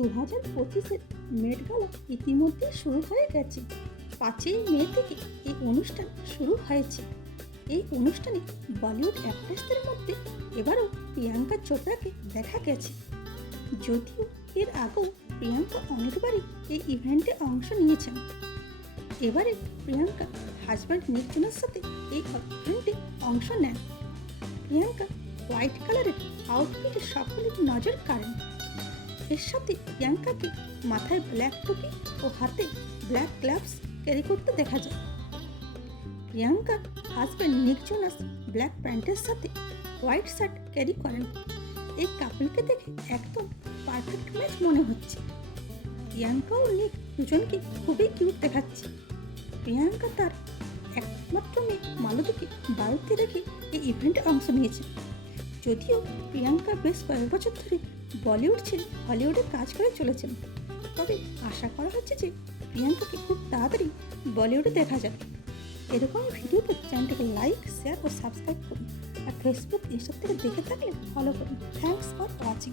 2025-এর মেট গালা ইতিমধ্যেই শুরু হয়ে গেছে। 5ই মে থেকে এই অনুষ্ঠান শুরু হয়েছে। এই অনুষ্ঠানে বলিউড অ্যাক্ট্রেসদের মধ্যে এবারও প্রিয়াঙ্কা চোপড়াকে দেখা গেছে। যদিও এর আগেও প্রিয়াঙ্কা অনেকবারই এই ইভেন্টে অংশ নিয়েছেন। এবারে প্রিয়াঙ্কা হাজব্যান্ড নিক জোনাসের সাথে এই ইভেন্টে অংশ নেন। প্রিয়াঙ্কা হোয়াইট কালারের আউটফিটে সকলের নজর কাড়েন। এর সাথে প্রিয়াঙ্কাকে মাথায় ব্ল্যাক টুপি ও হাতে ব্ল্যাক গ্লাভস ক্যারি করতে দেখা যায়। প্রিয়াঙ্কার হাজব্যান্ড নিক জোনাস ব্ল্যাক প্যান্টের সাথে হোয়াইট শার্ট ক্যারি করেন। এই কাপলকে দেখে একদম পারফেক্ট ম্যাচ মনে হচ্ছে। প্রিয়াঙ্কা ও নিক দুজনকে খুবই কিউট দেখাচ্ছে। প্রিয়াঙ্কা তার একমাত্র মেয়ে মালতীকে বাড়িতে রেখে এই ইভেন্টে অংশ নিয়েছে। যদিও প্রিয়াঙ্কা বেশ কয়েক বছর ধরে বলিউড ছেড়ে হলিউডে কাজ করে চলেছেন, তবে আশা করা হচ্ছে যে প্রিয়াঙ্কাকে খুব তাড়াতাড়ি বলিউডে দেখা যাবে। এরকম ভিডিও পেতে চ্যানেলটিকে লাইক, শেয়ার ও সাবস্ক্রাইব করুন। আর ফেসবুক এসব থেকে দেখে থাকলে ফলো করুন। Thanks for watching.